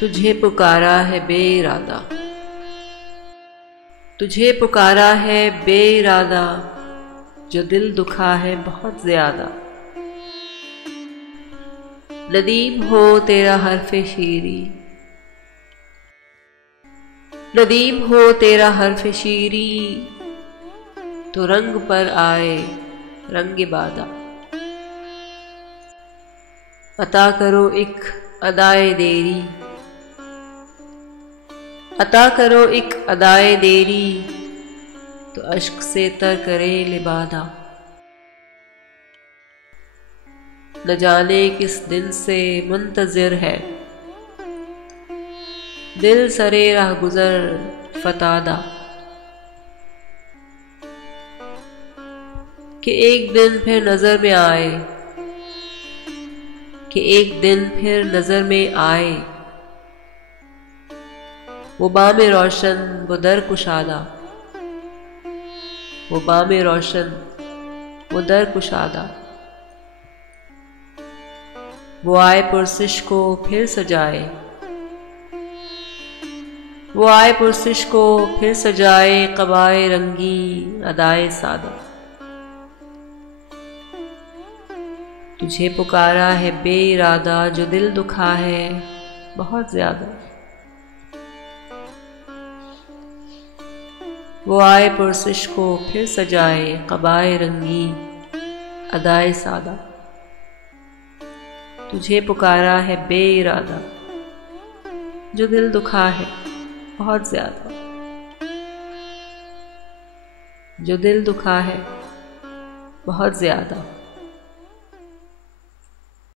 तुझे पुकारा है बेइरादा, तुझे पुकारा है बेइरादा, जो दिल दुखा है बहुत ज्यादा। नदीम हो तेरा हर्फ़े शीरी, नदीम हो तेरा हर्फ़े शीरी, तो रंग पर आए रंग बादा। अता करो एक अदाए देरी, अता करो एक अदाए देरी, तो अश्क से तर करे लिबादा। न जाने किस दिन से मुंतज़िर है दिल सरे राह गुज़र फ़तादा, कि एक दिन फिर नज़र में आए, कि एक दिन फिर नज़र में आए, वो बामे रोशन वो दर कुशादा, वो बामे रोशन वो दर कुशादा। वो आए पुरसिश को फिर सजाए, वो आए पुरसिश को फिर सजाए, क़बाए रंगी अदाए सादा। तुझे पुकारा है बेइरादा, जो दिल दुखा है बहुत ज्यादा। वो आए पुरसिश को फिर सजाए, क़बाए रंगी अदाए सादा। तुझे पुकारा है बेइरादा, जो दिल दुखा है बहुत ज्यादा, जो दिल दुखा है बहुत ज्यादा।